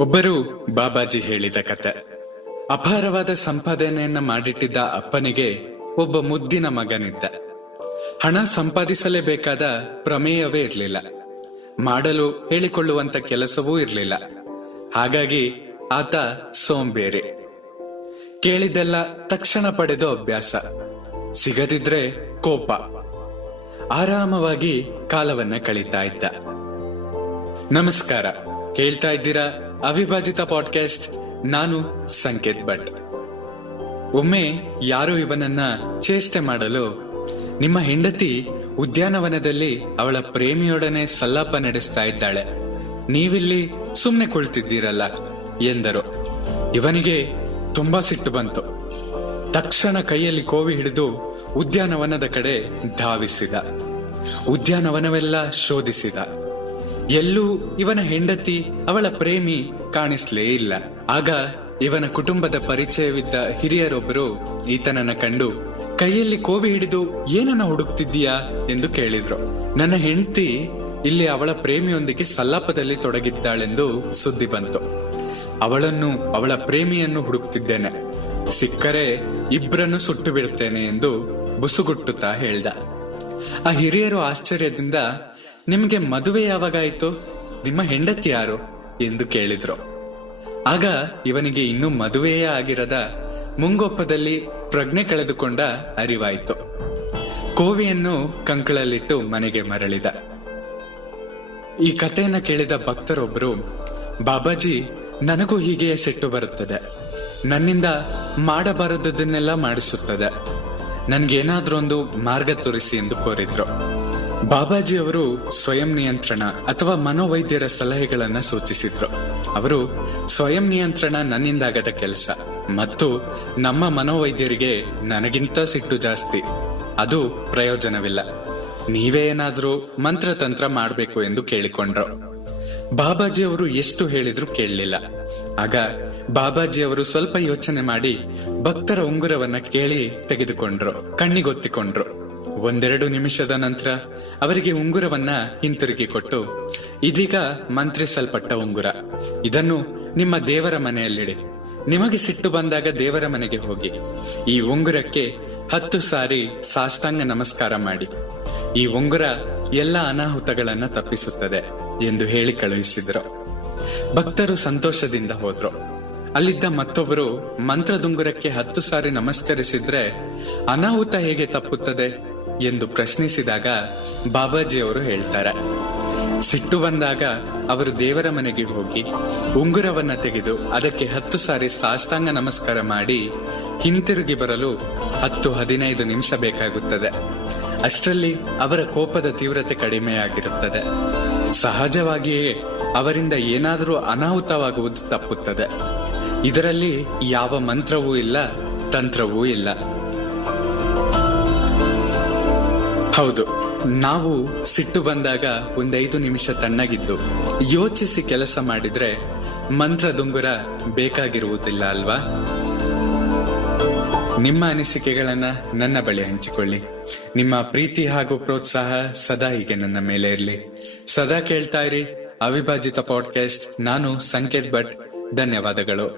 ಒಬ್ಬರು ಬಾಬಾಜಿ ಹೇಳಿದ ಕತೆ. ಅಪಾರವಾದ ಸಂಪಾದನೆಯನ್ನ ಮಾಡಿಟ್ಟಿದ್ದ ಅಪ್ಪನಿಗೆ ಒಬ್ಬ ಮುದ್ದಿನ ಮಗನಿದ್ದ. ಹಣ ಸಂಪಾದಿಸಲೇಬೇಕಾದ ಪ್ರಮೇಯವೇ ಇರಲಿಲ್ಲ. ಮಾಡಲು ಹೇಳಿಕೊಳ್ಳುವಂತ ಕೆಲಸವೂ ಇರಲಿಲ್ಲ. ಹಾಗಾಗಿ ಆತ ಸೋಂಬೇರಿ. ಕೇಳಿದ್ದೆಲ್ಲ ತಕ್ಷಣ ಪಡೆದು ಅಭ್ಯಾಸ, ಸಿಗದಿದ್ರೆ ಕೋಪ. ಆರಾಮವಾಗಿ ಕಾಲವನ್ನ ಕಳೀತಾ ಇದ್ದ. ನಮಸ್ಕಾರ, ಕೇಳ್ತಾ ಇದ್ದೀರಾ ಅವಿಭಾಜಿತ ಪಾಡ್ಕಾಸ್ಟ್. ನಾನು ಸಂಕೇತ್ ಭಟ್. ಒಮ್ಮೆ ಯಾರೋ ಇವನನ್ನ ಚೇಷ್ಟೆ ಮಾಡಲು, ನಿಮ್ಮ ಹೆಂಡತಿ ಉದ್ಯಾನವನದಲ್ಲಿ ಅವಳ ಪ್ರೇಮಿಯೊಡನೆ ಸಲ್ಲಾಪ ನಡೆಸ್ತಾ ಇದ್ದಾಳೆ, ನೀವಿಲ್ಲಿ ಸುಮ್ನೆ ಕುಳಿತಿದ್ದೀರಲ್ಲ ಎಂದರು. ಇವನಿಗೆ ತುಂಬಾ ಸಿಟ್ಟು ಬಂತು. ತಕ್ಷಣ ಕೈಯಲ್ಲಿ ಕೋವಿ ಹಿಡಿದು ಉದ್ಯಾನವನದ ಕಡೆ ಧಾವಿಸಿದ. ಉದ್ಯಾನವನವೆಲ್ಲ ಶೋಧಿಸಿದ. ಎಲ್ಲೂ ಇವನ ಹೆಂಡತಿ, ಅವಳ ಪ್ರೇಮಿ ಕಾಣಿಸ್ಲೇ ಇಲ್ಲ. ಆಗ ಇವನ ಕುಟುಂಬದ ಪರಿಚಯವಿದ್ದ ಹಿರಿಯರೊಬ್ಬರು ಈತನನ್ನ ಕಂಡು, ಕೈಯಲ್ಲಿ ಕೋವಿ ಹಿಡಿದು ಏನನ್ನ ಹುಡುಕ್ತಿದ್ದೀಯಾ ಎಂದು ಕೇಳಿದ್ರು. ನನ್ನ ಹೆಂಡತಿ ಇಲ್ಲಿ ಅವಳ ಪ್ರೇಮಿಯೊಂದಿಗೆ ಸಲ್ಲಾಪದಲ್ಲಿ ತೊಡಗಿದ್ದಾಳೆಂದು ಸುದ್ದಿ ಬಂತು. ಅವಳನ್ನು, ಅವಳ ಪ್ರೇಮಿಯನ್ನು ಹುಡುಕ್ತಿದ್ದೇನೆ. ಸಿಕ್ಕರೆ ಇಬ್ಬರನ್ನು ಸುಟ್ಟು ಬಿಡುತ್ತೇನೆ ಎಂದು ಬುಸುಗುಟ್ಟುತ್ತಾ ಹೇಳ್ದ. ಆ ಹಿರಿಯರು ಆಶ್ಚರ್ಯದಿಂದ, ನಿಮ್ಗೆ ಮದುವೆ ಯಾವಾಗಾಯ್ತು? ನಿಮ್ಮ ಹೆಂಡತಿ ಯಾರು ಎಂದು ಕೇಳಿದ್ರು. ಆಗ ಇವನಿಗೆ ಇನ್ನೂ ಮದುವೆಯೇ ಆಗಿರದ ಮುಂಗೊಪ್ಪದಲ್ಲಿ ಪ್ರಜ್ಞೆ ಕಳೆದುಕೊಂಡ ಅರಿವಾಯಿತು. ಕೋವಿಯನ್ನು ಕಂಕಳಲ್ಲಿಟ್ಟು ಮನೆಗೆ ಮರಳಿದ. ಈ ಕಥೆಯನ್ನ ಕೇಳಿದ ಭಕ್ತರೊಬ್ಬರು, ಬಾಬಾಜಿ, ನನಗೂ ಹೀಗೆಯೇ ಸಿಟ್ಟು ಬರುತ್ತದೆ. ನನ್ನಿಂದ ಮಾಡಬಾರದನ್ನೆಲ್ಲ ಮಾಡಿಸುತ್ತದೆ. ನನ್ಗೇನಾದ್ರೂ ಒಂದು ಮಾರ್ಗ ತೋರಿಸಿ ಎಂದು ಕೋರಿದ್ರು. ಬಾಬಾಜಿ ಅವರು ಸ್ವಯಂ ನಿಯಂತ್ರಣ ಅಥವಾ ಮನೋವೈದ್ಯರ ಸಲಹೆಗಳನ್ನ ಸೂಚಿಸಿದ್ರು. ಅವರು, ಸ್ವಯಂ ನಿಯಂತ್ರಣ ನನ್ನಿಂದಾಗದ ಕೆಲಸ ಮತ್ತು ನಮ್ಮ ಮನೋವೈದ್ಯರಿಗೆ ನನಗಿಂತ ಸಿಟ್ಟು ಜಾಸ್ತಿ, ಅದು ಪ್ರಯೋಜನವಿಲ್ಲ. ನೀವೇ ಏನಾದ್ರೂ ಮಂತ್ರತಂತ್ರ ಮಾಡಬೇಕು ಎಂದು ಕೇಳಿಕೊಂಡ್ರು. ಬಾಬಾಜಿ ಅವರು ಎಷ್ಟು ಹೇಳಿದ್ರು ಕೇಳಲಿಲ್ಲ. ಆಗ ಬಾಬಾಜಿ ಅವರು ಸ್ವಲ್ಪ ಯೋಚನೆ ಮಾಡಿ ಭಕ್ತರ ಉಂಗುರವನ್ನ ಕೇಳಿ ತೆಗೆದುಕೊಂಡ್ರು, ಕಣ್ಣಿಗೊತ್ತಿಕೊಂಡ್ರು. ಒಂದೆರಡು ನಿಮಿಷದ ನಂತರ ಅವರಿಗೆ ಉಂಗುರವನ್ನ ಹಿಂತಿರುಗಿ ಕೊಟ್ಟು, ಇದೀಗ ಮಂತ್ರಿಸಲ್ಪಟ್ಟ ಉಂಗುರ, ಇದನ್ನು ನಿಮ್ಮ ದೇವರ ಮನೆಯಲ್ಲಿಡಿ. ನಿಮಗೆ ಸಿಟ್ಟು ಬಂದಾಗ ದೇವರ ಮನೆಗೆ ಹೋಗಿ ಈ ಉಂಗುರಕ್ಕೆ 10 ಸಾರಿ ಸಾಷ್ಟಾಂಗ ನಮಸ್ಕಾರ ಮಾಡಿ. ಈ ಉಂಗುರ ಎಲ್ಲ ಅನಾಹುತಗಳನ್ನ ತಪ್ಪಿಸುತ್ತದೆ ಎಂದು ಹೇಳಿ ಕಳುಹಿಸಿದ್ರು. ಭಕ್ತರು ಸಂತೋಷದಿಂದ ಹೋದ್ರು. ಅಲ್ಲಿದ್ದ ಮತ್ತೊಬ್ಬರು, ಮಂತ್ರದುಂಗುರಕ್ಕೆ 10 ಸಾರಿ ನಮಸ್ಕರಿಸಿದ್ರೆ ಅನಾಹುತ ಹೇಗೆ ತಪ್ಪುತ್ತದೆ ಎಂದು ಪ್ರಶ್ನಿಸಿದಾಗ ಬಾಬಾಜಿ ಅವರು ಹೇಳ್ತಾರೆ, ಸಿಟ್ಟು ಬಂದಾಗ ಅವರು ದೇವರ ಮನೆಗೆ ಹೋಗಿ ಉಂಗುರವನ್ನ ತೆಗೆದು ಅದಕ್ಕೆ 10 ಸಾರಿ ಸಾಷ್ಟಾಂಗ ನಮಸ್ಕಾರ ಮಾಡಿ ಹಿಂತಿರುಗಿ ಬರಲು 10-15 ನಿಮಿಷ ಬೇಕಾಗುತ್ತದೆ. ಅಷ್ಟರಲ್ಲಿ ಅವರ ಕೋಪದ ತೀವ್ರತೆ ಕಡಿಮೆಯಾಗಿರುತ್ತದೆ. ಸಹಜವಾಗಿಯೇ ಅವರಿಂದ ಏನಾದರೂ ಅನಾಹುತವಾಗುವುದು ತಪ್ಪುತ್ತದೆ. ಇದರಲ್ಲಿ ಯಾವ ಮಂತ್ರವೂ ಇಲ್ಲ, ತಂತ್ರವೂ ಇಲ್ಲ. ಹೌದು, ನಾವು ಸಿಟ್ಟು ಬಂದಾಗ 1-5 ನಿಮಿಷ ತಣ್ಣಗಿದ್ದು ಯೋಚಿಸಿ ಕೆಲಸ ಮಾಡಿದ್ರೆ ಮಂತ್ರದುಂಗುರ ಬೇಕಾಗಿರುವುದಿಲ್ಲ ಅಲ್ವಾ? ನಿಮ್ಮ ಅನಿಸಿಕೆಗಳನ್ನ ನನ್ನ ಬಳಿ ಹಂಚಿಕೊಳ್ಳಿ. ನಿಮ್ಮ ಪ್ರೀತಿ ಹಾಗೂ ಪ್ರೋತ್ಸಾಹ ಸದಾ ಹೀಗೆ ನನ್ನ ಮೇಲೆ ಇರಲಿ. ಸದಾ ಕೇಳ್ತಾ ಇರಿ ಅವಿಭಾಜಿತ ಪಾಡ್ಕಾಸ್ಟ್. ನಾನು ಸಂಕೇತ್ ಭಟ್. ಧನ್ಯವಾದಗಳು.